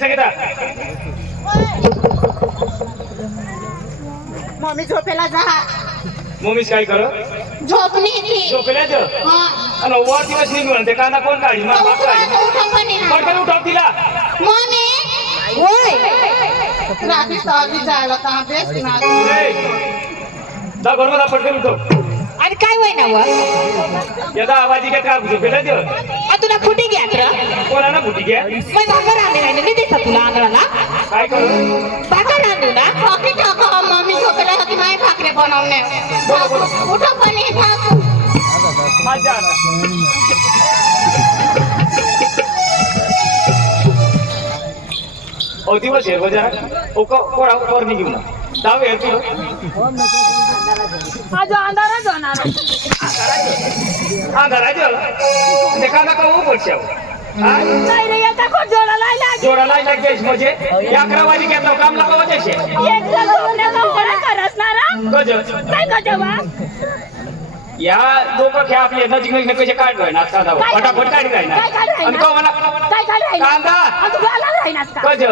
सांगितलं मम्मी झोपेला जा. मम्मीच काय कर झोपणी ती. झोपेल्याच आणि वर दिवस निघून ते कांदा कोण काढी मग बाप काढी पटकन उठव तिला. मम्मी होय रात्री सहावी जायला तर अभ्यास ना. जा घर मला पटकन उठव. आणि काय होय ना व याचा आवाज घेत का झोपेल्याच तुला फुटी घ्या तर कोणाला फुटी घ्या मग भाकर रांधे नाही मी देता तुला आंधळाला काय करू भाकर रांधू ना भाकरी टाका. मम्मी झोपेला होती नाही भाकरी बनवणे. उठव पण हे टाक. माझ्या ओ दिवस आहे बजा ओ कोणा वर निघू ना जाऊ ये तू आज अंधारच होणार अंधाराचं ते कांदा करू पडशाव नाही रे आता कोण जोडा लायला जोडा लायला केस म्हणजे 11 वाजे घेतलं काम लावा जसे एक जण झोपण्याचा उघडा करसणारा गज काय गजवा या लोक खेळ आपले नजीक नजीक कसे काढलोय ना कांदा फटाफट काढलाय ना काय काढाय आणि ना तो मला काय काढाय ना कांदा तू आला नाही ना गज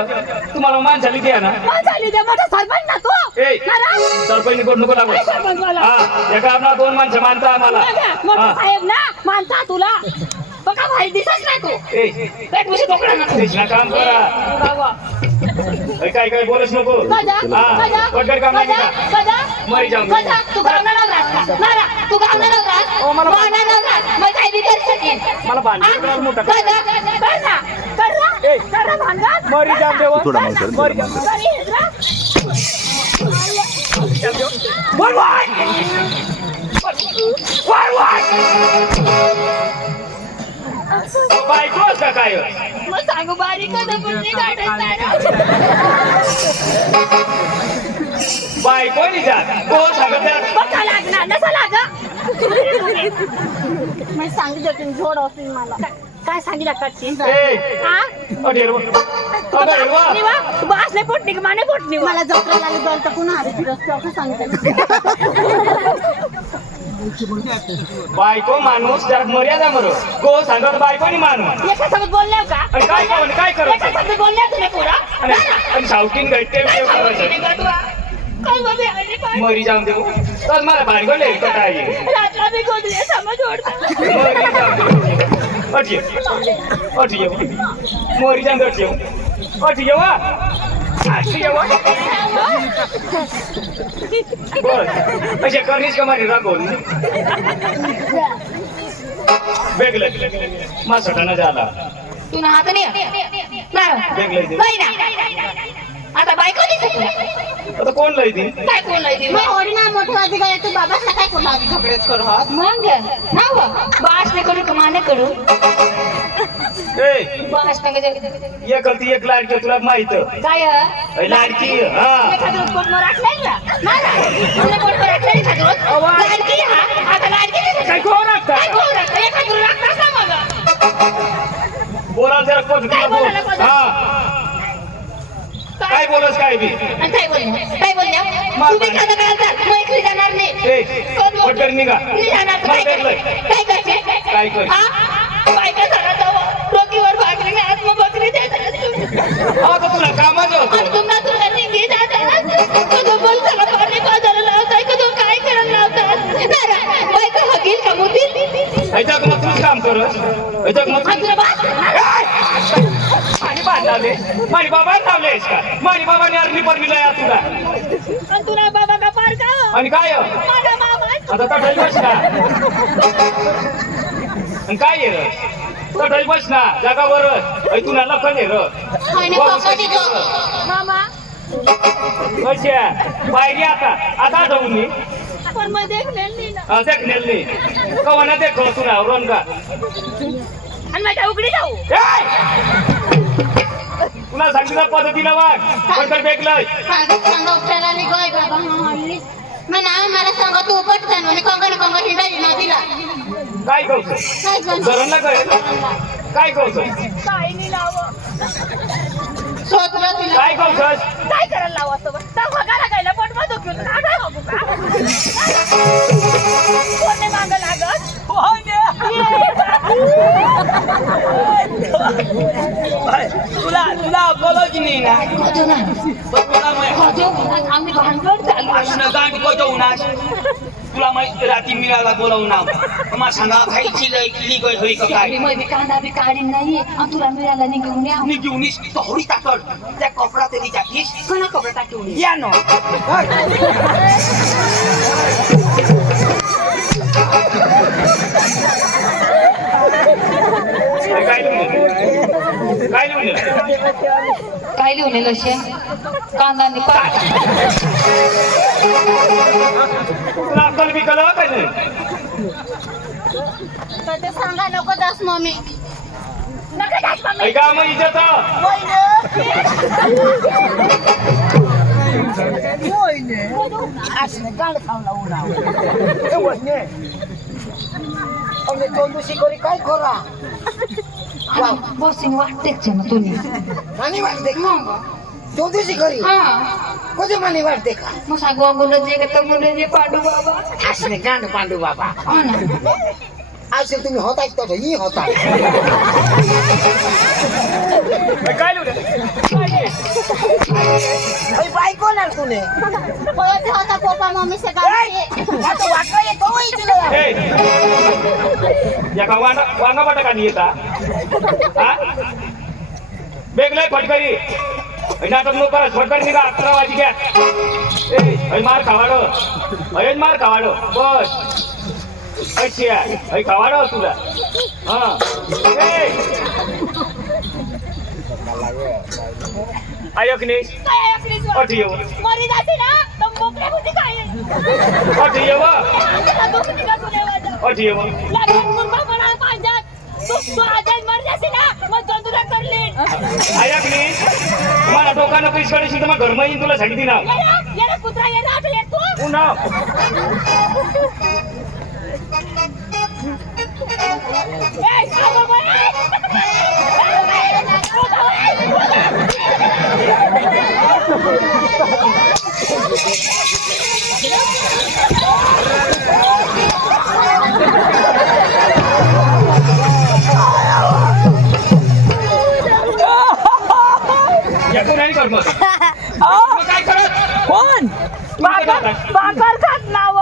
तुम्हाला माणसाली द्या ना मग झाली ते मोठा सरपंच ना तू ए सरपंच कोण नको लागू हा एका आपला 2 माणसं मानता आम्हाला मोठा साहेब ना मानता तुला बघा भाई दिसत नाही तू ए पेट मुशी बोकडा ना कृष्णा काम करा बाबा काय काय बोलच नको गजा गजा पटकन काम गजा गजा मरी जाऊ गजा तू गावना नवरास नारा तू गावना नवरास मला नवरास मग काय बी कर सकेन मला भांडण मोठा गजा करना करना करना भांडण मरी जाऊ देव थोडा मग सर बोल वर बायको का काय मग सांगू बारीक का दबून काढायचं बायको नाही जा तो सांगत बघा लागणार नसा लाग मी सांगितलं तुम्ही झोड असेल मला. काय सांगितलं करशील ए हा अडेरवा निवा तू बासले पोटणी का माने पोटणी मला जत्रा लागली जाईल तर पुन्हा आधी रस्ते असं सांगितलं. बायको माणूस जरा मर्यादा मरो गो सांगत बायको नाही माणूस एका सोबत बोलले का आणि काय काय एका करायचं सोबत बोलले तुम्ही पुरा आणि सावकीन घडते काय बाबे आणि काय मरी जाऊन देऊ तर मला बायको लय कटाई रातला मी गोदले समज ओढतो मरी जाऊन देऊ अटी मरी जाऊन देऊ अटी येवा अटी येवा बस असे करणीच का मारी राखून वेगळं मासटानं झाला तू ना हात नाही आता बायको दिसत आता कोण लय ती काय कोण नाही मी ओढी ना मोठी वाजी काय तू बाबाला काय कोण आधी झगडेच कर हा. मग नाव बास ने करू कमाने करू ए बास नग एक करती एक लाडकी तुला माहित काय लाडकी हा एखादं कोण राखलंय ना मला तुला कोण राखलंय एखादं लाडकी हा आता लाडकी काय कोण राखता काय कोण राखतं एखादं राखता का मग बोला जरा पद्धतीला बोल हा काय बोलस काय बी आणि काय बोलल्या तुम्ही खातं करायचं मग एकली जाणार नाही ए पटकन निघा मी जाणार तर काय करते काय कर बायका सांगा जावं डोकीवर भाकरी नाही आत्मबकरी देतात आता तुला कामाचं होतं तुला निघी जातात कधी बोल सगळं पाणी बाजाराला लावताय कधी काय करायला लावतात बायका हगील कमवतील ह्याच्यात मग तूच काम करस ह्याच्यात मग आणि बांध लावले माझी बाबा लावलेस का माझी बाबाने अर्धी परमिला यार तुला आणि तुला बाबा का पार का आणि काय माझा बाबा आता तटल बस ना आणि काय आहे र तटल बस ना जागावर तुला लखन आहे र मामा कशा बाहेर आता जाऊन मी पण मग देखलेल नाही ना देखनेल नाही कवाना देखो तुला रंगा आणि माझ्या उघडी जाऊ तुला सांगितलं पद्धतीला वाघ पण तर बेकलंय सांगा उपचारा आणि गाय बाबा हल्ली मी नाव मला सांगा तू पटकन आणि कंगन कंगन हिंडायची नदीला काय कौस काय करतो धरण ना काय कौस काय नाही लावं स्वतःला तिला काय कौसस काय करायला लावं असं घाला गायला पोट मधू घेऊन काढा बघू का कोणी मागं लागत तुला तुला बोलायच नाही ना कजो ना बस मला कजो आम्ही भांडण चालू आहे. असं गाठ कोजो उनास तुला माहिती रात्री मिळाला बोलावून नाव मग सांगा खायची लई गय होई का काय मध्ये कांदा बी काढी नाही आणि तुला मिळाला नाही घेऊन या मी घेऊनच तोहरी टाकल त्या कपडा तरी टाकीस कोणा कपडे टाकून या नो काय लिहून काय लिहून येईल असे कांदा आणि पाट तुला अक्कल बिकल काय नाही ते सांगा नको दास मम्मी ऐका मग इज्जत काय खोरा बसिंग वाटतेच ना तुम्ही मानी वाटते का मग दोन दिवशी घरी हा कधी मानी वाटते का मग सांगू बोलत जे का मुले जे पाडू बाबा असणे गांड पांडू बाबा हो ना असे तुम्ही होताच तर ही होता काय लिहून बायको ना तुने पळत होता पप्पा मम्मी से गाडी वाटलं येतो या का वांगा बटाका येता हा बेगलाय फटकरी नाटक नो करा फटकरी निघा 11 वाजी घ्या मार खावाडो मार खावाडो बस अशी आहे खावाडो तुला हा ऐकणीस अठी येऊ मरी जाते ना तर मोकळ्या होती काय अठी येऊ अठी येऊ लागून मुर्मा म्हणा पांजात तू आजाद मर जाते ना मग चंदुरा करले ऐकणीस मला डोकानं पैसे काढशील तर मग घरमा येईन तुला सांगितली ना येरा कुत्रा येरा आठ येतो पुन्हा ए साबो बाई या कोणाने कर मग काय करत कोण बाकर खात नाव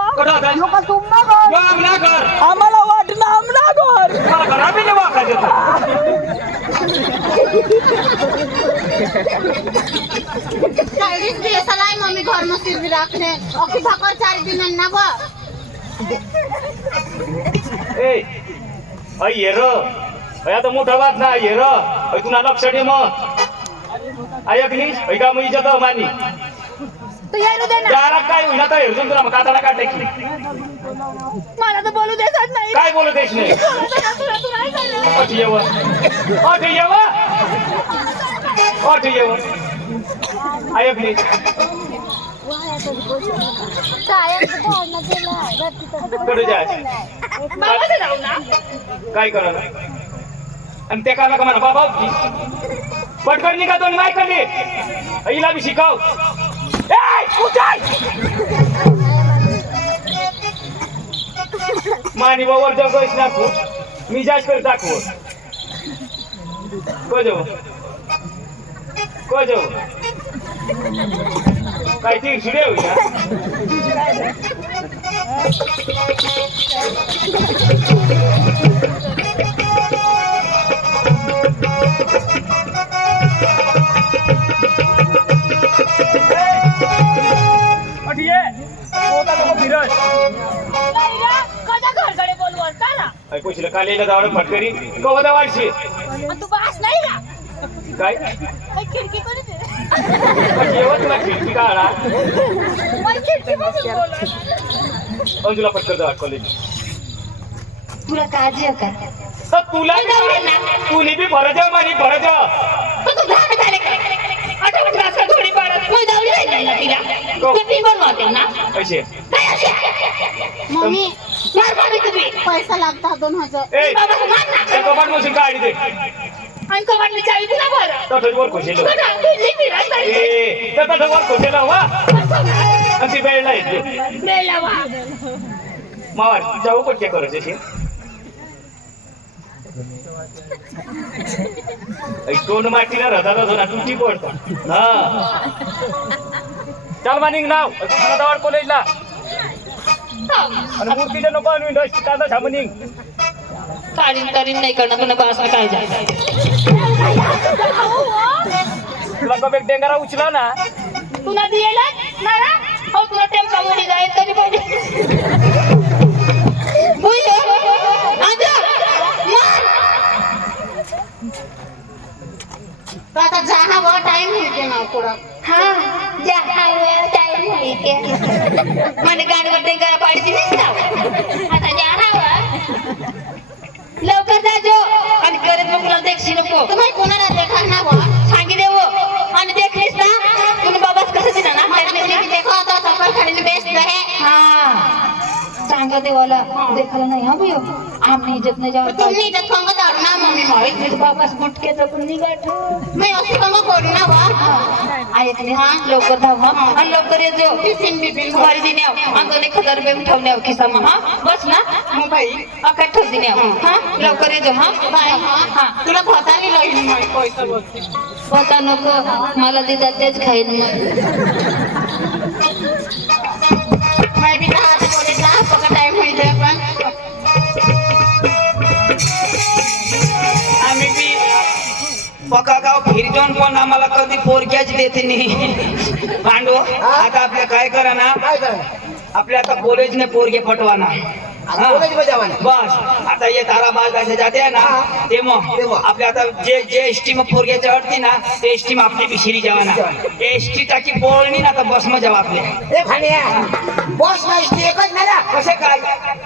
लोक तुमना कर आम्हाला वाटणं आमना घर मला घराबी नाही वाकायचं चालीस दिवस आलाय मम्मी घर में सिर भी रखने अखी भाकर 4 दिन ना बा ए अय येर आता मोठा वाद ना येर तुला लक्ष दे मग ऐकलीस ऐका मग इज्जत मानी तू यायला दे ना दारा काय होईना तर हेरजून तुला मग काताला काटायची मला तर बोलू देत नाही काय बोलत आहेस नाही अठी येव अठी येव अठी येव ऐकलीस कडे जाय काय करा आणि ते काला का म्हणा बाबा पटकन निघा तो नाही करली हिला बी शिकव मानी बावर जगस नाखू मी जास्त कर दाखव को जाऊ काय ती शिडे होई ना पैसे कालेला जावं फटकरी कवदा वाढशी तू बास नाही ना काय खिडकी कोणी जेवण तुला खिडकी काढा खिडकी बसून बोल तुला पटकन जावं कॉलेज तुला काळजी आहे का तर तुला तुली बी भरज मानी भरज पैसे मम्मी पैसा लागता 2000 त्या कपाट मशीन काढी दे आणि कमांडली चावी दिला बरं तसंच खुशील वर खुशील वा आणि ती बेळला येते मावर जाऊ पटके करायचे दोन माटीला रदाला दोन तुटी पडतो हा चल मानिंग नाव दावाड कॉलेजला आणि मूर्तीच्या नको आणून कांदा सामनिंग काढीन काढीन नाही करणार तुला बास काय जाय तुला कबेक डेंगारा उचला ना तुला दिलेला ना हो तुला टेम्पा मध्ये जाईल तरी पाहिजे तो आता जहा वो टाइम होते ना पुढं हाँ जहाँ वो टाइम है क्या मैंने गाने करते करा पाड़ी नहीं था आता जहाँ वो लवकर जा जो आणि करत मग तुला देखशी नको तुम्ही कोणाला देखा ना वो सांगी दे वो आणि देखलीस ना तुम्ही बाबाच कसं दिला ना देखो तो सफर खड़ी बेस्ट रहे हाँ सांगा दे वाला देखला नाही हाँ भैया आमने इज्जत नहीं जाओ तुमने इज्जत कंग दारू ना मम्मी मोई मेरे बाबाच गुटके तो पण नहीं गाठ मैं उससे कंग कोडी ना वो ऐकले हाँ लवकर धाव हाँ आणि लवकर ये जो टिफिन बिफिन घरी देणे अंगण 1000 रुपये ठेवणे खिसा मग हाँ बस ना मोबाईल अख्खा ठेव देणे हाँ लवकर ये जो हाँ बाय हाँ तुला भोतानी लई मोई पैसा बोलते पता नको मला देतात तेच खाईन मैं भी हाथ बोले जा पका टाइम होई दे पण आम्ही बी पका गाव फिरजोन पण आम्हाला कधी पोरक्याच देते नाही पांडू आता आपल्या काय करा ना काय करा आपल्या आता कॉलेजने पोरगे पटवा ना कॉलेज मध्ये जावा ना बस आता ये ताराबाग असे जाते है ना ते मग आपल्या आता जे जे एसटी मग पोरगे चढती ना ते एसटी मग आपली बिशिरी जावा ना एसटी टाकी पोळणी ना तर बस मग जावा आपल्या ए भाण्या बस ना एसटी एकच ना ना कसे काय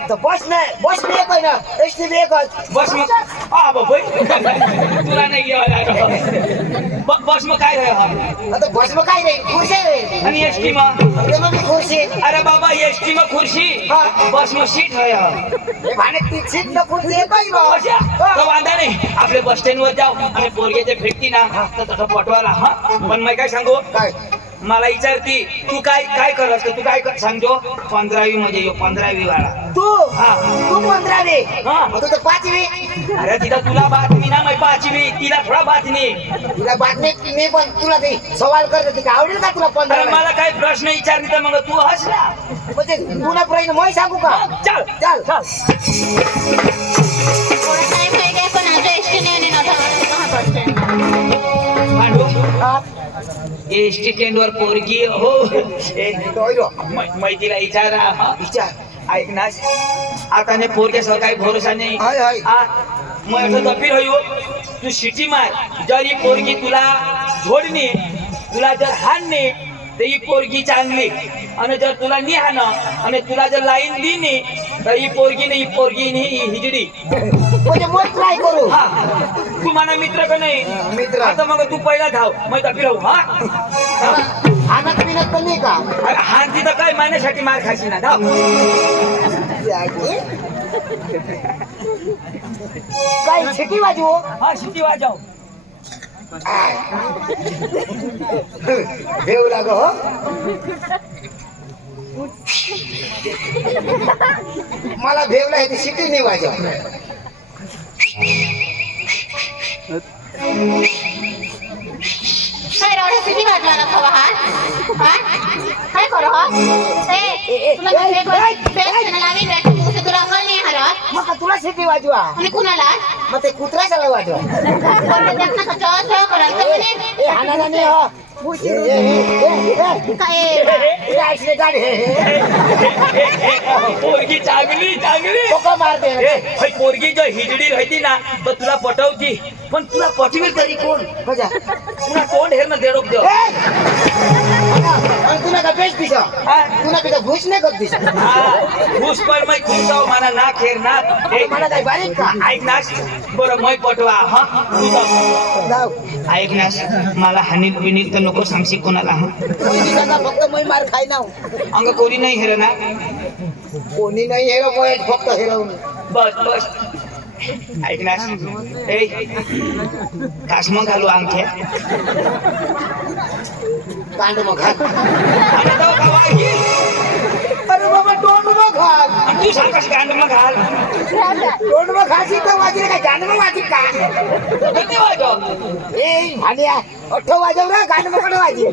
तर बस नाही एकच ना एसटी बी एकच बस मग हा बाबा तुला नाही घ्यावा बस मग काय आहे आता बस मग काय नाही खुर्शी आहे आणि एसटी मग ते मग खुर्शी अरे बाबा एसटी मग खुर्शी बस मग सीट आहे ए भाण्या ती सीट न खुर्शी एकच अशा? बा तो वांधा नाही आपले बस स्टँड वर जाऊ आणि पोरग्याचे भेटती ना तर तसं पटवायला हा पण मी काय सांगू काय मला विचारती तू काय काय करस तू काय सांगतो 15वी म्हणजे 15वी वाला तू हा. तू 15वी हा. तू तर 5वी अरे तिथं तुला बातमी ना मी 5वी तिला थोडा बातमी तुला बातमी मी पण तुला ते सवाल करत होती का आवडेल का तुला अरे 15 मला काही प्रश्न विचारली तर मग तू हस ना म्हणजे तुला प्रश्न মই सांगू का चल चल थोड़ा टाइम होई गया पण आज एसटी ने ना था कहां पड़ते पांडू एस टी स्टँड वर पोरगी हो मैत्रीला विचारा हा. विचार ऐक ना आता ने पोरग्यासह काही भरोसा नाही हाय, हाय. हा मग असं दफीर होई तू शिटी मार जर ही पोरगी तुला जोडणी तुला जर हाणणे तर ही पोरगी चांगली आणि जर तुला नाही हाणं आणि तुला जर लाईन दिली तर ही पोरगी नाही ही पोरगी नाही ही हिजडी म्हणजे मग ट्राय करू हा तू मला मित्र का नाही मित्र. आता मग तू पहिला धाव मग दफीर होऊ हा आणत पिनत पण नाही का अरे हान तिथं काय मारण्यासाठी मार खाशी ना धाव काय शिटी वाजवू हा शिटी वाजव देऊ लाग हो मला भेवला आहे ती शिटी नाही वाजव काय रवडा सिटी वाजला ना खवा हा काय करो हा ए तुला बेस्ट ना लावी भेट तुला अकल नाही हरत मग तुला शिटी वाजवा आणि कुणाला मग ते कुत्र्याला वाजवा कोण देखना का चॉस कराल तर म्हणे ए हाना नाही हो काय पोरगी चांगली चांगली मारते ए, भाई पोरगी जो हिजडी राहती ना तर तुला पटवती पण तुला पटवेल तरी कोण मजा तुला कोण हेर ना देडोक देव तुला का बेस्ट दिसा हा? तुला पिता घुस नाही करत दिसा हा, घुस पण मै खुशाव मला ना खेर ना ए, मला काय बारीक का ऐक ना बरं मै पटवा हा तू जाऊ. जाऊ ऐक ना मला हानी बिनी तर नको सांगशी कोणाला हा दिसाचा फक्त मै मार खाय ना अंग कोणी नाही हेर ना कोणी नाही हेरो पोय फक्त हेरो बस बस ऐक ना ए काश्म घालू अंगठ्या कांड मग घाल आणि तो गावा घे. अरे बाबा तोंड मग घाल तू तू सांग कसं गाणं मग घाल तोंड मग खाशी तर वाजले काय गाणं मग वाजी का धन्यवाद ए भालिया अठ्ठो वाजव ना गाणं मग वाजी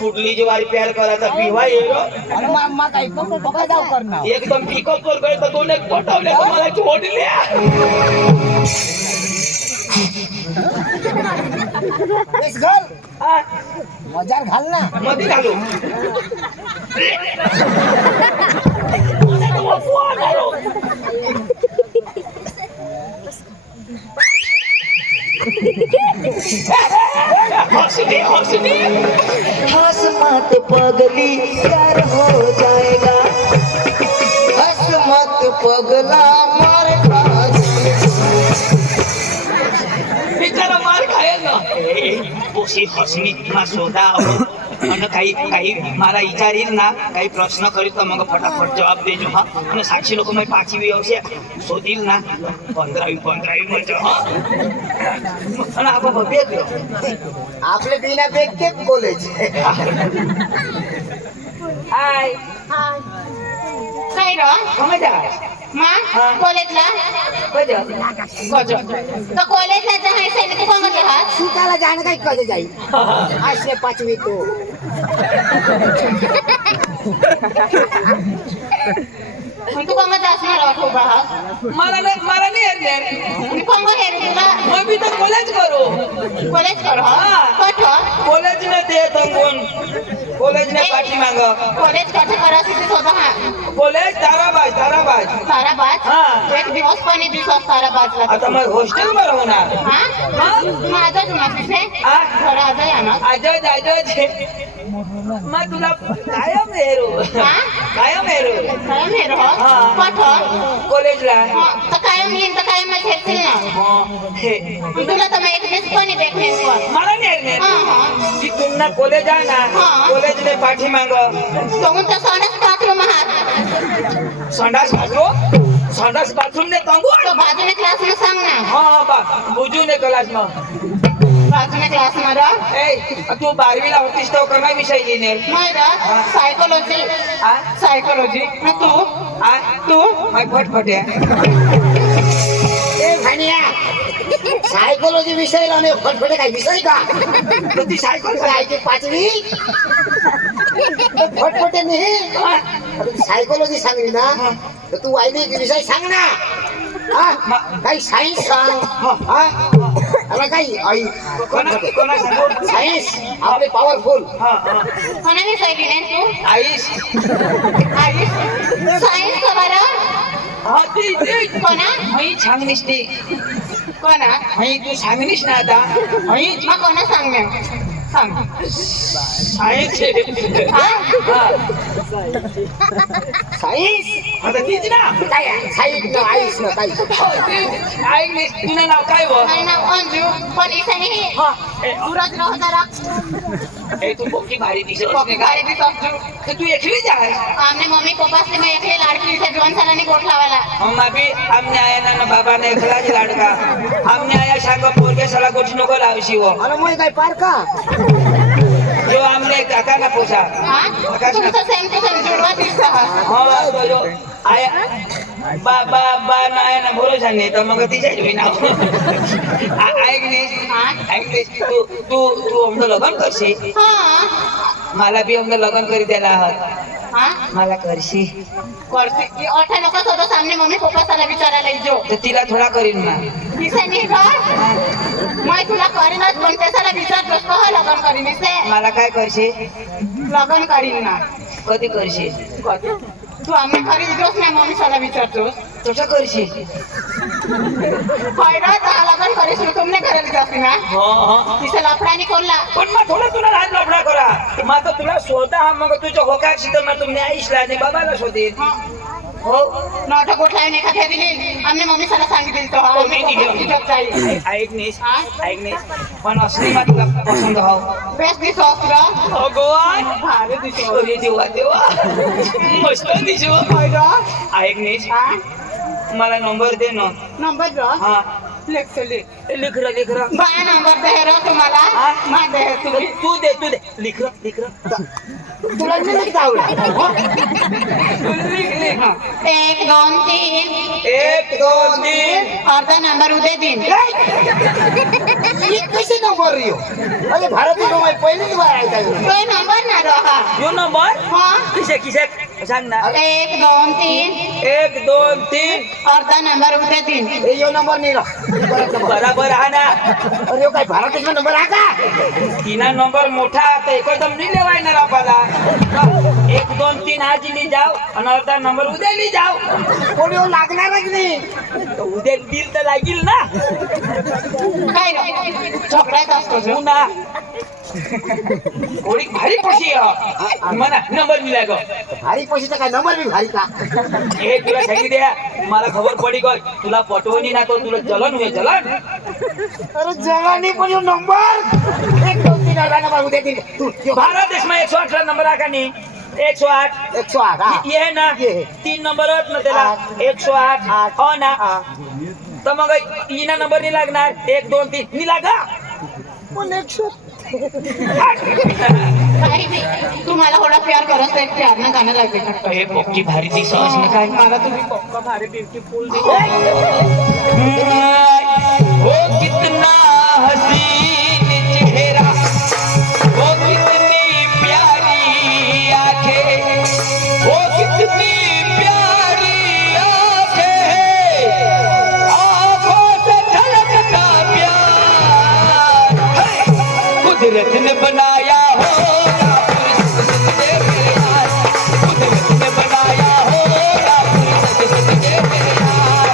कुठली ज्वारी प्यार करायचा पिवा येईल अरे मग काय बघा जाऊ करणार एकदम पिकअप तर दोन एक पटवले तर मला ओढल्या बेस घाल मजार घाल ना मध्ये घालू हौसली हंस मत पगली प्यार हो जाएगा हस मत पगला मार बिचारा मार खायला ना पोशी हसणी मा शोधा आणि काही काही मला विचारील ना काही प्रश्न करील तर मग फटाफट जवाब देजो हा आणि साक्षी लोक मग 5वी अवश्य शोधील ना 15वी म्हणजे हा आणि आपण भेट आपले बिना बेग के कॉलेज हाय काय रो समजा मा हा. कॉलेजला गज तो कॉलेजला जायचं आहे तू कोण आहात शिकायला जाणं काही कधी जाईल असले 5वी तो मग तू कोण असणार खूप आहात मला नाही येणार मी कोण हे तुला मग मी तर कॉलेज करू कॉलेज कर हा हा. कठ कॉलेज ने ते तंगून कॉलेज ने पाठी मांग कॉलेज कसं करायचं स्वतः कॉलेज ताराबाज ताराबाद हा. एक दिवस पण एक दिवस ताराबादला आता मग हॉस्टेल वर होणार हा माझा जुना तिथे हा. घर आज आहे ना आजच मग तुला कायम हेरू हा? कायम हेरू कायम हे रहो हा. कठ कॉलेजला तर कायम येईन तर कायम घेतील ना हे तुला तर मैं एक दिवस पण देखने को मला नाही हा येणार हा की तुमना कॉलेज आहे ना हा. कॉलेज ने पाठी मांग तो तर सोडच बाथरूम आहात संडास बाथरूम ने तंगू तो बाजूने क्लास में सांग ना हा बा बुजू ने क्लास मग बाजूने क्लास में रह ए तू 12वी ला होतीस तो कसा विषय घेणार मैं रह सायकोलॉजी आ सायकोलॉजी न तू आ तू मग फटफट्या ए भानिया सायकोलॉजी विषय लावणे फटफटे काय विषय का तर ती सायकल काय ते 5वी फटफटे नाही सायकोलॉजी सांगली ना तर तू वायदी विषय सांग ना हा काही सायन्स सांग हा अरे काही आई कोणा सांगू सायन्स आपले पॉवरफुल हा कोणाने सांगितले तू आईस सायन्स का बरं हा ती कोणा मी छान निसते कोणा मी तू सांगनीस ना आता मी मग कोणा सांगण्या सांग सायन्स हा सायन्स आता तीच ना काय सायन्स ना आईस ना काही ऐकलीस तुझं नाव काय व माझं नाव अंजू पण इथे नाही हा ए, सूरज रहो जरा ए, तू बोकी भारी दिसत नाही का गाड़ी भी समझू तर तू एकली जाय हमने मम्मी पापा से मैं एकले लाडकी से जीवन सालानी गोठ लावाला अम्मा भी आमने आया ना बाबा ने एकलाच लाडका आमने आया सांग पोरगे सला गोठी नको लावशी वो अरे मग काय पार का जो आमने काका ना पोसा हा तुमचं सेम टू सेम जुडवा दिसता हा तो जो आया बा ना आया ना भरोसा नाही तर मग तिच्या मी नाव ऐकलीस तू आमचं लग्न करशी हा मला बी आमचं लग्न करी द्यायला आहात हा मला करशी करते की ओठा नको होतो सामने मम्मी पप्पा साला विचारायला जो तर तिला थोडा करीन ना दिसे नाही कर मैं तुला करीनच पण त्याला विचारतोस का लग्न करीन से मला काय करशी लग्न करीन ना कधी करशी तू आम्ही खरी दिवस नाही मम्मी साला विचारतोस तसं करशी फायदा लग्न करीस तुमने करायला जाते ना तिथे लफडानी कोल्ला पण मग थोडं तुला राज लफडा करा मग तुला स्वतः हा मग तुझ्या होकाशी तर मग तुम्ही आईशला आणि बाबाला शोधेन हो नोटा गोठला नाही का दिली आम्ही मम्मी साला सांगितली तो हो, मी दिली. ऐकनीस पण असली मग तुला पसंत हो बेस्ट दिसोस र भगवान भारी दिसोस अरे देवा देवा मस्त दिसो फायदा ऐकनीस मला नंबर दे ना नंबर र हा लिख लिख रहा बाय नंबर दे रहा तुम्हाला हा? मा दे तुम्ही तू दे लिख रहा तुला नाही लिहिता आवडत एक दोन तीन 1 2 3 अर्धा नंबर उद्या दिन ही कशी नंबर रियो अरे भारती कमाई पहिलीच बार आहे तो नंबर ना रहा यो नंबर हा किसे सांग ना एक दोन तीन 1 2 3 अर्धा नंबर उद्या दिन हे यो नंबर नाही रा बराबर हा ना अरे यो काय भारतीचा नंबर आहे का तीना नंबर मोठा आता एकदम नाही लेवायणार आपला 1 2 3 आज ली जाओ आणि अर्धा नंबर उद्या ली जाओ कोणी यो लागणारच नाही तो उद्या दिल तर लागील ना काय रे चॉकलेट असतो हो ना थोडी भारी पशी म्हणा नंबर दिला गो भारी पैशाचा काय नंबर बी भारी का हे तुला सांगितले मला खबर पडी गय तुला पटवणी ना तो तुला जलन होय जलन अरे जगाने पण यो नंबर 1 2 3 अर्धा नंबर उद्या दिन तू यो भारत देश में 108 नंबर आ का नहीं 108 108 हा ये है ना ये है. 3 नंबर होत ना त्याला 108 हो ना तर मग इना नंबर नाही लागणार 1 2 3 नाही लागा पण 100 काही नाही तुम्हाला थोडा प्यार करत आहे प्यार ना गाणं लागेल हे पोकी भारी ती सहज ना काय मला तुम्ही पक्का भारी ब्युटीफुल वो कितना हसीन चेहरा वो कितनी प्यारी आंखें वो कितनी प्यारी आंखें आंखों से झलकता प्यार कुदरत ने बनाया होगा फुर्सत से मेरे यार कुदरत ने बनाया होगा फुर्सत से मेरे यार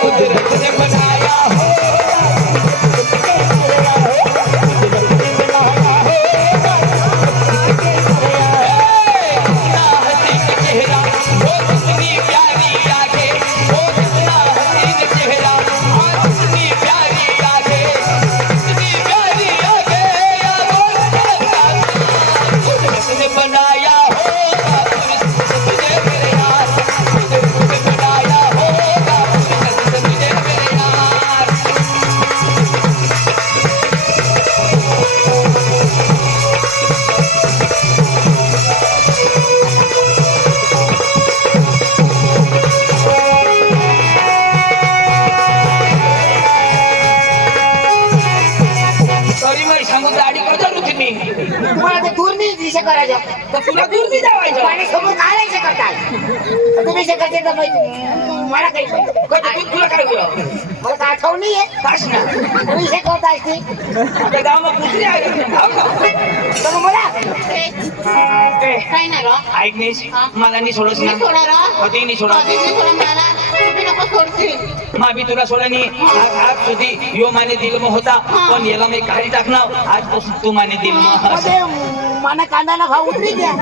कुदरत ने बनाया कितना हसीन चेहरा वो कितनी प्यारी आंखें वो कितना हसीन चेहरा और कितनी प्यारी आंखें कितनी प्यारी आंखें कुदरत ने बनाया होगा फुर्सत तुझे मेरे यार कुदरत ने बनाया होगा फुर्सत तुझे मेरे यार सॉरी मैं सांगू गाडी करतो रुची मी तुम्हाला ते दूर नाही दिशा करायच्या तर तुला दूर नाही जावायचं माझ्यासमोर काय राहायचं करताय तुम्ही करते तर मला काही तुला काय बोलावं मला काय आठवण नाही आहे काश ना तुम्ही हे करताय ती आता गावात कुत्री आहे तर मग मला काय ना रो ऐक नाही मला नाही सोडस ना मी सोडा रो कधी नाही सोडा कधी नाही सोडा मला तुम्ही नको सोडशील मा बी तुला सोडा नाही आज સુધી यो माने दिल में होता पण याला मी काढी टाकणार आजपासून तू माने दिल में मध्ये माना कांदाना भाव उतरी द्या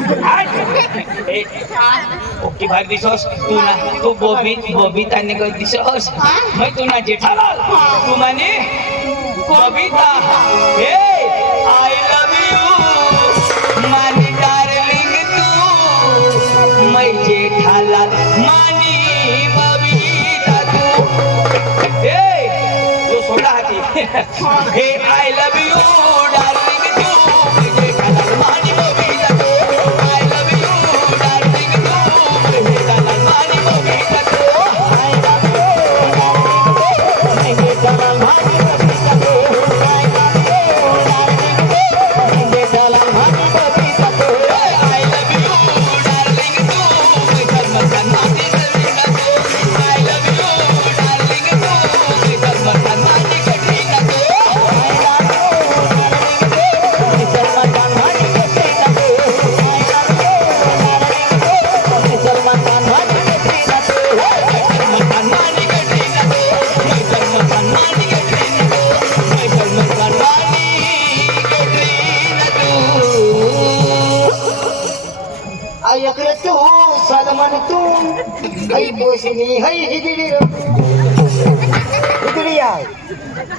ओके भाई दिसोस तू ना तू बबीता ने कर दिसोस मैं तू ना जेठालाल तू माने बबीता हे आई लव यू मानी डार्लिंग तू मैं जेठालाल मानी बबीता तू हे यो सोडा हाती हे आई लव यू डार्लिंग तू मैं जेठालाल मानी बबीता तू आई लव यू डार्लिंग तू मैं जेठालाल मानी बबीता तू आई लव यू डार्लिंग तू मैं करमचन मानी कटरीना तू आई लव यू डार्लिंग तू मैं करमचन मानी कटरीना तू करमचन मानी कटरीना तू मैं करमचन मानी कटरीना तू मैं करमचन मानी कटरीना तू ऐकलं तू सलमान तू ऐ पोसनी है हिजडी हिजडी आहे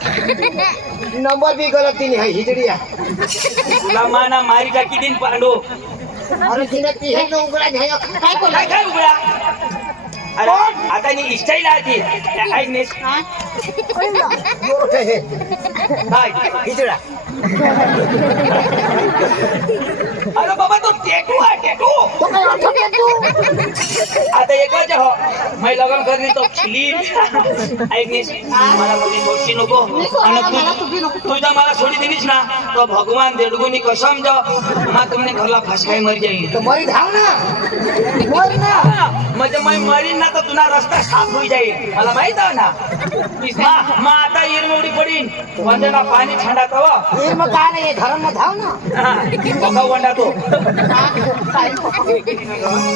नंबर भी गलत तिने है हिजड़िया तुला माना मारी टाकी दिन पांडू अरे तिने ती है तो उघडा घ्याय काय बोल काय काय उघडा अरे आता नी स्टाईल आती ऐक नेस मोठे हे काय हिजडा अरे बाबा तो टेटू आहे टेटू तो काय आठवत आहे तू आता एकच हो मैं लग्न करणे तो क्लीन ऐक नेस मला मध्ये सोडशी नको आणि तू तुझा मला सोडी दिलीस ना तो भगवान देडगुनी कसम जो मा तुमने घरला फसकाई मर जाईल तो मरी धाव ना मर ना म्हणजे मैं मरीन ना तर तुला रस्ता साफ होई जाईल मला माहित आहे ना मा आता इरमोडी पडीन वंदना पाणी थंडा तवा फिर मग काय नाही धरण मग धाव ना बघा वंडा तो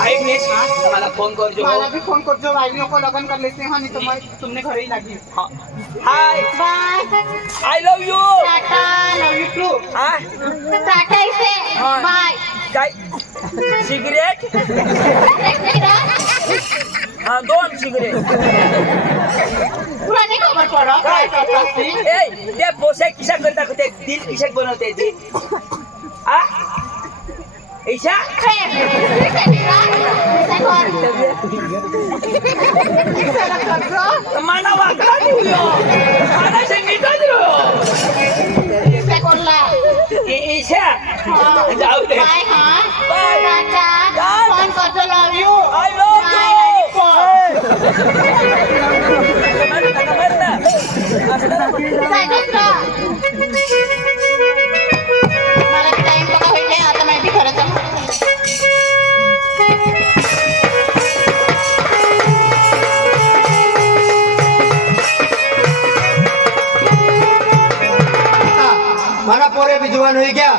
ऐक नेस मला फोन करजो मला भी फोन करजो वाइलियों को लगन कर लेते हैं नहीं तो मैं तुमने घर ही लगी hi bye I love you tata love you too tata इसे बाय काय सिगरेट हाँ 2 सिगरेट तुला नाही खबर पडत काय करतात ती ए ते पोसे किशा करता ते दिल किशा बनवते ते आ ऐसा माना वाकला दियो माना से नीटा दियो ऐसा जाऊ दे बाय हाँ बाय टाटा फोन करतो लव यू आई लव मला टाइम बघा होईल आता माहिती खरंच मला पोरे बी जुवान होई गया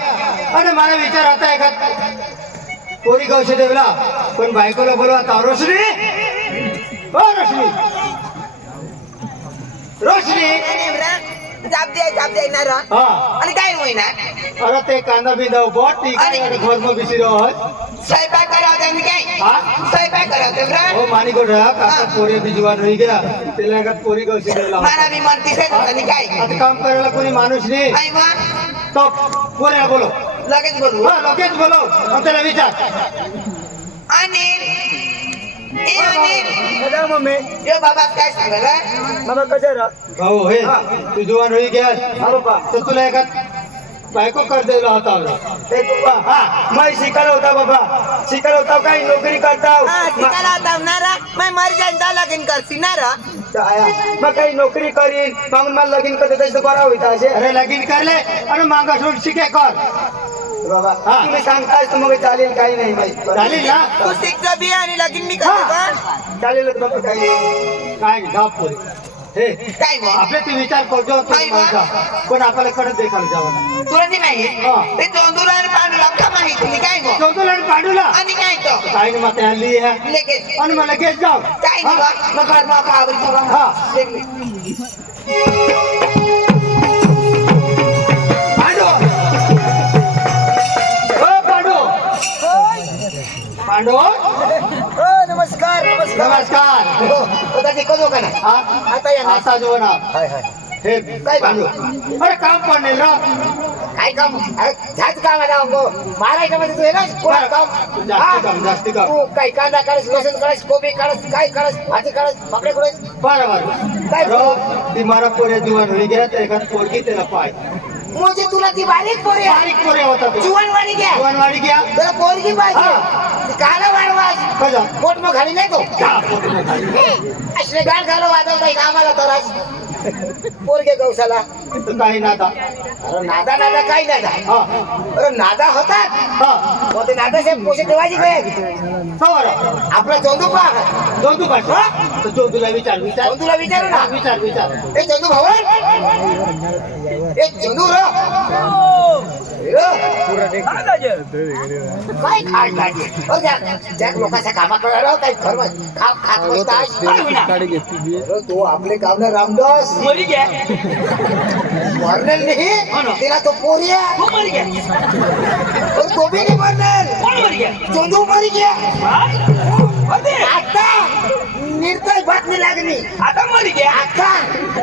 आणि मला विचार आता आहे का पोरी कौशे देवला पण बायकोला बोलवा आता रोशनी ओ रोशनी रोशनी जाप दे ना रा हा आणि काय होईना अरे ते कांदा बिंदा बोट ती काय घर मग बिसी रोज स्वयंपाक करावते मी काय हा स्वयंपाक करावते रा ओ मानी को रहा काका पोरे बी जुवान होई गया तिला का पोरी कौशे देवला मला बी म्हणते से आणि काय आता काम करायला कोणी माणूस नाही आई वा तो पोऱ्या बोलो लगेच बोलू हा लगेच बोलो आणि त्याला विचार अनिल ए अनिल मम्मी यो बाबा काय सांगला बाबा कसे रा भाऊ हे तू जुवान होई गया हा बाबा तर तुला एका बायको कर दिला होता ते पप्पा हा मैं शिकल होता बाबा शिकल होता काही नोकरी करता शिकायला होता ना रा मैं मर जाईन दा लगीन करसी ना रा मग काही नोकरी करीन मग मला लगीन करते तसं करा होता असे अरे लगीन करले आणि मागा सोड शिके कर बाबा हा तुम्ही सांगताय तर मग चालेल काही नाही माहिती चालेल ना तू शिकतो बी आणि लगीन मी करतो का चालेल बाबा काही काय धाप पोरी हे काय मग आपले ते विचार करतो काय बा? पण आपल्याला कडत देखायला जावं तुला ते नाही हा. ते चोंदूला आणि पांडुला का माहिती नाही काय मग चौथुला आणि पांडूला आणि काय तो काही नाही मग हल्ली आहे लगेच आणि मला लगेच जाऊ काय नाही बा मग घर मग आवडी तुला हा. पांडू ओ पांडू पांडू नमस्कार नमस्कार होता ते कधी का नाही हा आता या ना. आता जो ना हे काय पांडू अरे काम पण नाही राव काय काम झाच काम आहे ना मारायचं म्हणजे तू आहे ना कोणा काम जास्ती काम तू काय कांदा काढस लसूण काढस कोबी काढस काय काढस भाजी काढस भाकरी काढस बरोबर काय ती मारा पोरे जुवान होई गेला तर एका पोरगी त्याला पाय म्हणजे तुला ती बारीक पोरी आहे बारीक पोरे होता तो जुवानवाडी घ्या जुवानवाडी घ्या तुला पोरगी पाहिजे हा. ती काला वाढवाय कसा पोट मग घाली नाही तो का पोरगी खाली? असले गाल घालू वाजवता आम्हाला तर आज पोरगे गौसाला तर काही नादा अरे नादा नादा काय नादा हा अरे नादा होतात हा मग ते नादा से पोषे ठेवायची काय सवार आपला चौंदू पहा दोन पाहिजे तर जो तुला विचार विचार चौंदूला विचारू ना विचार विचार ए चंदू भाऊ ए चंदू रो काय खाय पाहिजे त्या लोकांच्या कामाकडे राव काही खरं खात बसतात तो आपले काम रामदास मरी गया मरनेल नाही तिला तो पोरी आहे तू मरी गया तो भी नहीं मरनेल कौन मर गया चंदू मर गया होते आता निर्दय बातमी लागली आता मरी गया आता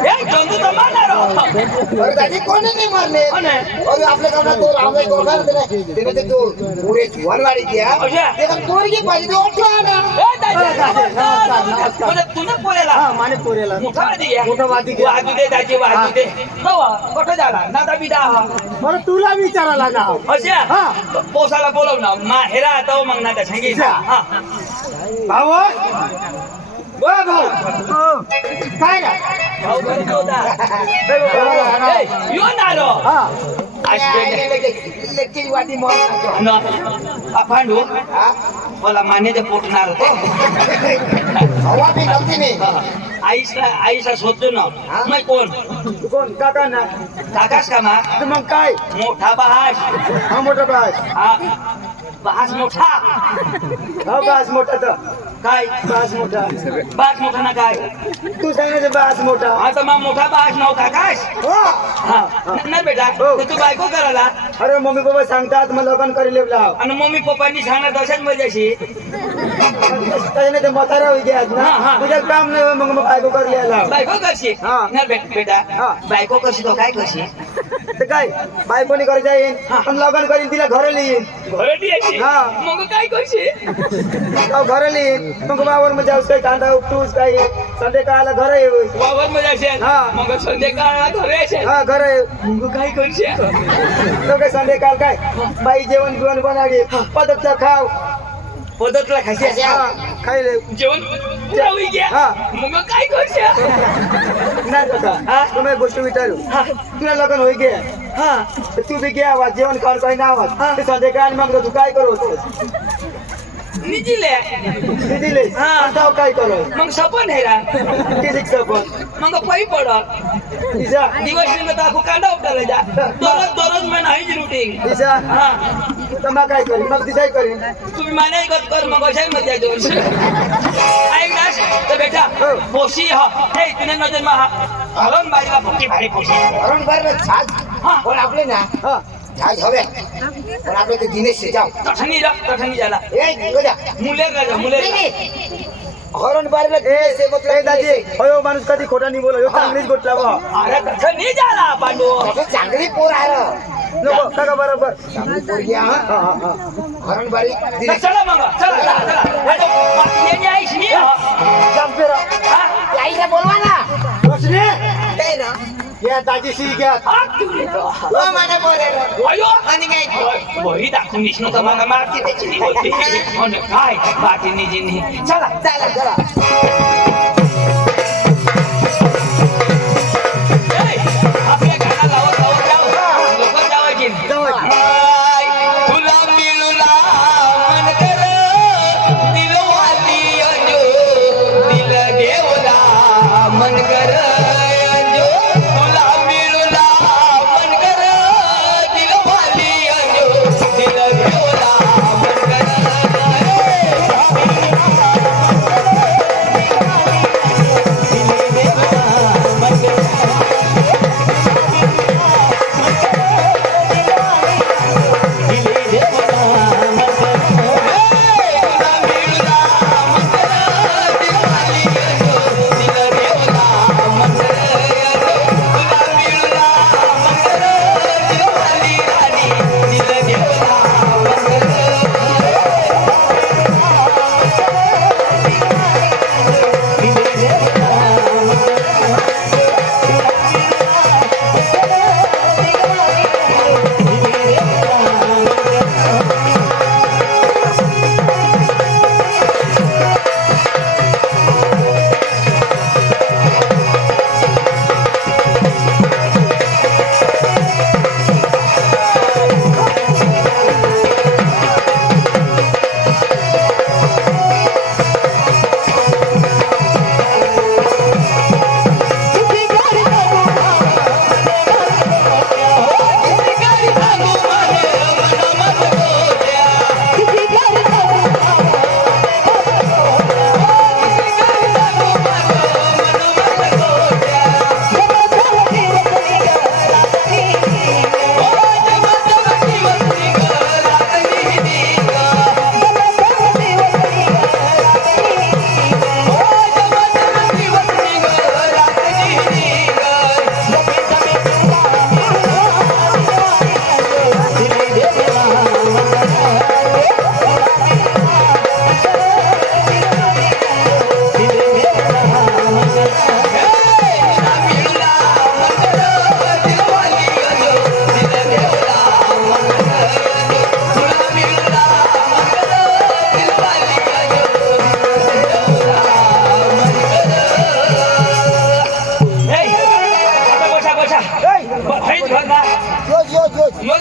ए जंतू तर मारणार अरे दादी कोणी नाही मारले अरे आपल्या गावात तो रामदास गोरखार होता ना त्याने ते तो पुढे वनवाडी किया अच्छा. ते पण पोरगी पाहिजे तो ओठला ना म्हणजे तुला पोरेला माने पोरेला मोठा वादी घ्या मोठा वादी घ्या. वाजू दे दाजी वाजू दे कुठं झाला नादा बिदा हा बरं तुला विचारायला ना अशा हा. पोसाला बोलव ना माहेरा आता मग नादा सांगितलं हा भाऊ भाऊ काय ना भाऊ घरी नव्हता ए, येऊन आलो हा लेक्चर वादी मॉल न पांडू मला मान्यते पोटणार होते हवा बी नव्हती मी आईसा शोधतो ना मग कोण कोण काका ना काकास का मा तर मग काय मोठा बहास हा मोठा बास हा बहास मोठा हा बास मोठा तर काय बास मोठा बास मोठा ना काय तू सांगायचं बास मोठा आता मग मोठा बहास नव्हता काय हा नाही बेटा तर तू बायको करायला अरे मम्मी पप्पा सांगतात मग लग्न करी लाव आणि मम्मी पप्पांनी सांगणार तशाच मजाशी त्याच्याने ते म्हातारा होई गया हा, ना हा. तुझ्या काम नाही मग मग बायको कर लिहायला बायको करशी हा. ना बेटा हा. बायको करशी तो काय करशी तर काय बायकोनी कर जाईन पण लग्न करीन तिला घर लिहीन घरटी यायची हा. मग काय करशी घर लिहीन मग बावर मध्ये जाऊस काय कांदा उपटूस काय संध्याकाळला घर येऊ वावर मध्ये असेल हा. मग संध्याकाळ घरी असेल हा घर येऊ मग काय करशी तो काय संध्याकाळ काय बाई जेवण बिवण बनाडी पदकचा खाव पद्धतला खायची हा खायले जेवण राहू घ्या हा. मग काय करशी नाही काका तुम्ही एक गोष्ट विचारू तुला लग्न होई गे हा तर तू बी गे आवाज जेवण खाऊन काही ना आवाज ते संध्याकाळ मग तू काय करू होतोस निजिले दिले हा. काय करू मग सपन हेरा किती पण मग पायी पडत तिचा दिवस निघत दाखवू कांदा उपटायला जा दररोज मी नाहीच रुटीन तिचा हा तर मग काय करीन मग तिचाही करीन तुम्ही माने गत कर मग अशाही मध्ये दोन ऐक ना तर बेटा पोशी हा हे तुने नजर मा हरण बाईला पक्की भारी पोशी अरुण भर छाज पण आपले ना हा छाज हवे पण आपले ते दिनेश जाऊ तठणी झाला ए गजा मुले हरण बारला ए दादी अयो माणूस कधी खोटा नाही बोला चांगलीच गोष्ट लावा अरे तठणी झाला पांडू चांगली पोर आहे नको काका बरोबर चांगली पोरगी आहे हा हा हा हरण बारी तर चला मग चला येणे आईश मी जमतेरा आईला बोलवा ना रोशनी ते ना या दाजीशी घ्या ओ माने पोरे अयो आणि काय वही दाखवून दिसणं तर मला मारते त्याची नाही होती म्हणून काय बाटी निजीनी चला चला चला आपल्या घराला लावत जाऊ लोक जावायची तुला मिळूला मन कर दिलवाली अंजो दिल देवला मन कर अंजो तुला मिळूला मन कर दिलवाली अंजो दिल देवला मन कर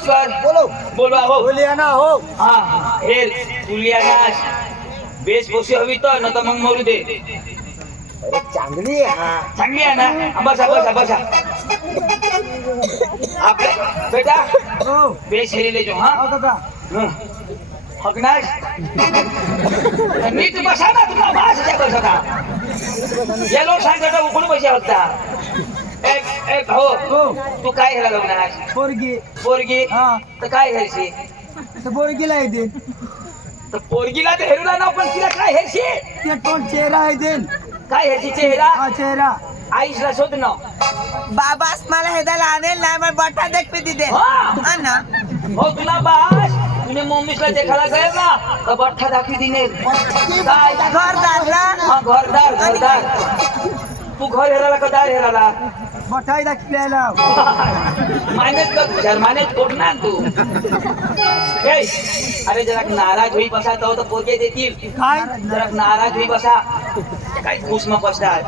नमस्कार बोलो बोलवा हो बोलिया ना हो हा हे तुलिया बेस पोशी हवी तर न तर मग मरू दे अरे चांगली आहे हा चांगली आहे ना बसा बसा बसा आपले बेटा हो बेस हेरी जो हा काका हकनाश नीट बसा ना तुला भाषा बसता या लोक सांगता उकडून बसा होता एक एक हो हो तू काय हेला लग्नाश पोरगी पोरगी हा तर काय हेरशी तर पोरगीला येते तर पोरगीला तर हेरूला ना पण तिला काय हेरशी ते तोंड चेहरा आहे ते काय हेरशी चेहरा हा चेहरा आईशला शोध ना बाबास मला हे दाल आणेल नाही पण बठा देख पे तिथे हा ना हो तुला बास तुने मम्मीला देखायला जाईल ना तर बठ्ठा दाखवी दिने काय घरदार ना हा घरदार घरदार तू घर हेराला का दार हेराला मठाई दाखल्याला मानेच कर शर्मानेच कोटणार तू ए अरे जरा नाराज होई बसा तो पोरगे देतील काय जरा नाराज होई बसा काय खुश मग बसतात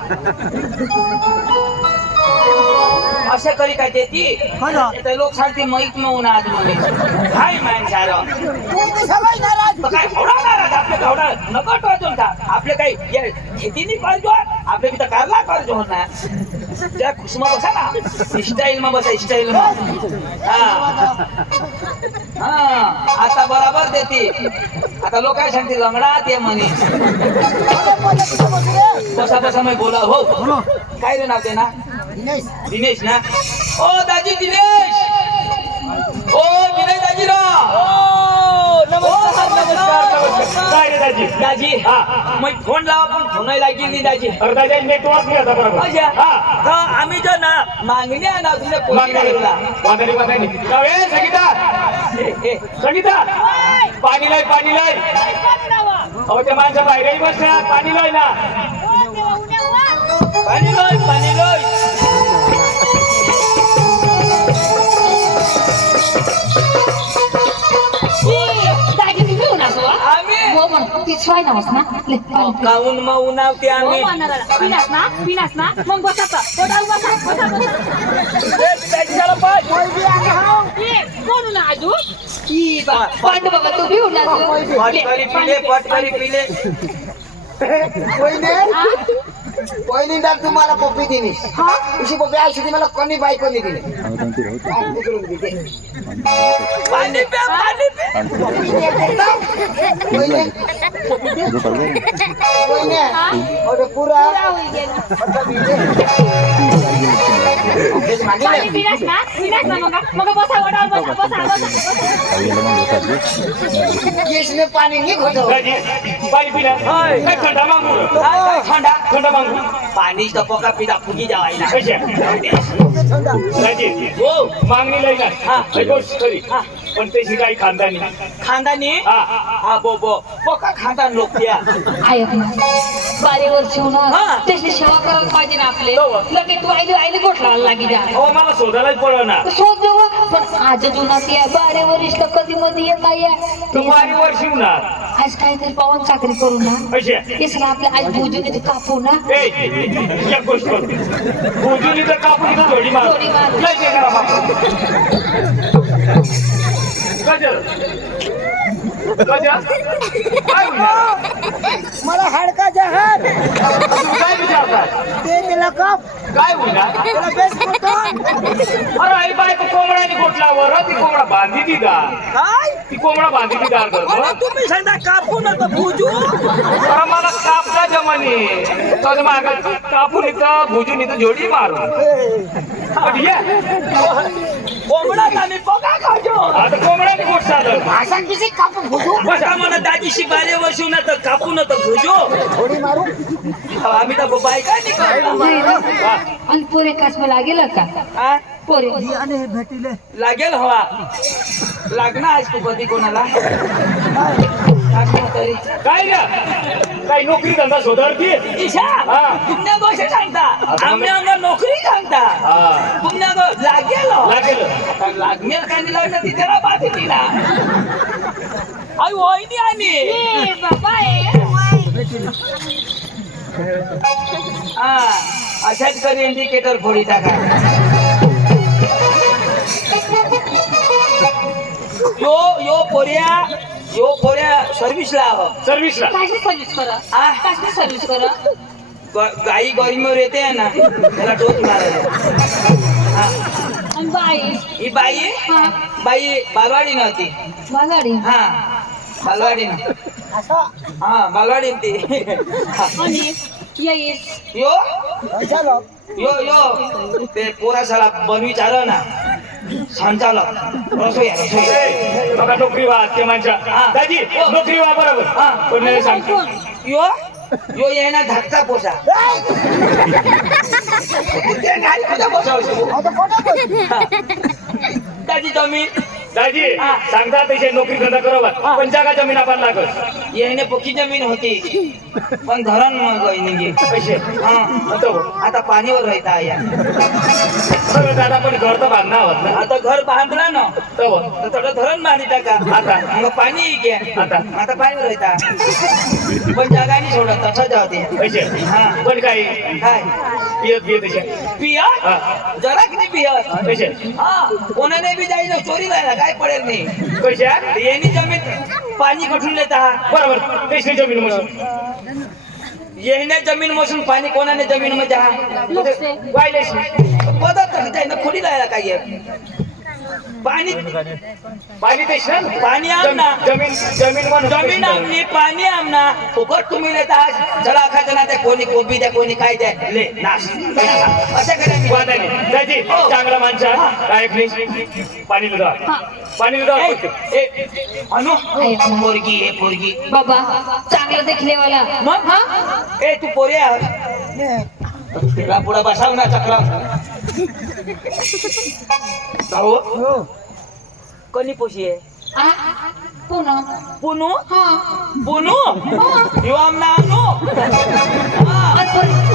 असे करी काय देती हो ना ते लोक सांगते मैत म्हणून आज म्हणे काय माणसाला काय होणार आपले होणार नको टोचून का आपले काही शेतीनी कर्ज आपले तिथं कारला कर्ज होणार त्या खुशमा बसा ना स्टाईल मा बसा स्टाईल मा हा आता बराबर देते आता लोक काय सांगते लंगडा ते म्हणे बसा बसा मी बोला हो बोलो काय रे नाव ते ना दिनेश ना ओ दाजी दिनेश ओ विनय दाजीराव नमस्कार नमस्कार काय रे दाजी दाजी हा मग फोन लावा पण फोन लागली नाही दाजी अरे दादा नेटवर्क नाही आता बरोबर अच्छा हा तर आम्ही जो ना मागणी आहे ना तुझ्या वादानी वादानी ए संगीता संगीता पाणी लाई अहो त्या माणसं बाहेरही बसल्या पाणी लाई ना पाणी लोय दाजी तुम्ही हो ना गो आम्ही हो मग ती सोय ना ना ले पाणी काऊन मग उन्हावते आम्ही पिनास ना मग बसा कोण ना आजू ई बा पांड बाबा तू भिऊ ना पटकरी पिले पहिली तुम्हाला पप्पी दिली तुझी पप्पी आयशी ती मला कोणी बायकोनी दिली पाणी प्या पुरा पिनास ना मग बसा ओटावर बसा केसने पाणी नाही घोटव दाजी पाणी पिला काय थंडा मागू थंडा थंडा मागू पाणी टपका पिता फुगी जावायला कशा दाजी हो मागणी लाई ना हा. गोष्ट खरी पण त्याची काही खानदानी खानदानी हा हा बो पक्का खानदान लोक त्या ऐक ना बारे वर्ष हा. होणार त्याची सेवा करायला पाहिजे ना आपले हो. लगे तू आईले गोठला लागी जा अहो मला शोधायलाच पडलं ना शोध देऊ पण आज जुनात या बारे वर्ष तर कधी मध्ये येत नाही तू वारी वर्षी होणार आज काहीतरी पवन चाकरी करू ना कशा तेच आपल्या आज भोजून कापू ना ए एक गोष्ट भोजूनी तर कापून तर थोडी मार थोडी मार. लय ते करा बाप गजर काय होणार मला हाडका जहाज काय विचारतात ते त्याला काप काय होणार त्याला बेस फुटून अरे आई बायको कोंबडाने गोठल्यावर ती कोंबडा बांधी ती दार काय ती कोंबडा बांधी ती दार करतो तुम्ही सांगा कापू नका भुजू अरे मला कापला जमाने तर माग कापून इथं भुजून इथं जोडी मारू कोंबडा आम्ही पका खाजो आता कोंबड्याने गोठ साधन भाषा किसी कापून फुटू बसा म्हणा दाजीशी बारे वर्ष ना तर कापू न तर भुजो थोडी मारू आम्ही तर बायका निघाला आणि पुरे कासमा लागेल का पोरे लागेल हवा लागणार आहेस तू कधी कोणाला तरी काय रे काही नोकरी धंदा शोधावरती ईशा हा. तुमच्या गोष्ट सांगता आम्ही अंगा नोकरी सांगता हा तुमच्या लागेल लागेल आता लागणार काय नाही लागणार ती त्याला बात येते ना आई वहिनी आणि बाबा हा अशाच कधी इंडिकेटर फोडी टाका यो पोऱ्या सर्व्हिसला आहो सर्व्हिसला कायची सर्व्हिस करा आ कायची सर्व्हिस करा गाई गरीमवर येते ना त्याला डोस मारायला हा आणि बाई ही बाई हा बाई बालवाडी नव्हती बागाडी हा बालवाडी हा बालवाडी ती हा. आणि येईस यो यो यो ते पोरासाला बनवी चाल ना संचालक रसोई बघा नोकरी वा ते माणसा हा. दाजी नोकरी वा बरोबर हा. पण नाही सांगतो यो यो येणार धाकटा पोसा त्याची जमीन दाजी हा. सांगता तसे नोकरी धंदा करोबर पण जागा जमीन आपण लागत येणे पक्की जमीन होती पण धरण मग निघे पैसे हा म्हणतो आता पाणीवर राहता या बरं दादा पण घर तर बांधणं आहोत ना आता घर बांधलं ना तो तर थोडं धरण बांधी टाका आता. मग पाणी घ्या आता पाणीवर राहता पण जागा नाही सोडत तसं जाते पैसे हा. पण काही काय पियत पियत तसे पियत हा. जरा किती पियत पैसे हा कोणाने बी जाईल चोरी राहिला काय पडेल नाही पैसे येणी जमीन पाणी कुठून येता बरोबर तेच जमीन मशीन येणे जमीन मोसून पाणी कोणाने जमीन मध्ये हा लोकसे वायलेस पदार्थ खोडी राहिला काय पाणी पाणी तेच ना पाणी आम ना जमीन जमीन म्हणून जमीन आमनी पाणी आमना फुकट तुम्ही लेता जरा खायचं ना ते कोणी कोबी द्या कोणी काय द्या ले नाश असं करायचं वादाने दाजी चांगला माणसा काय पाणी दुधा पाणी दुधा अनु पोरगी हे पोरगी बाबा चांगलं देखले वाला मग हा ए तू पोऱ्या तिला पुढे बसाव ना चक्रा हो कोणी पोशी आहे आ पुन्हा पुनू हा पुनू यो आमना अनु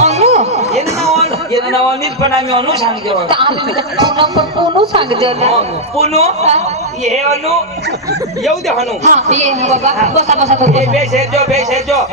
अनु येणं नाव अनिल पण आम्ही अनु सांगतो पुन्हा पण पुनू सांगते ना पुनू हे अनु येऊ दे अनु हा ये बाबा बसा बसा बेस है जो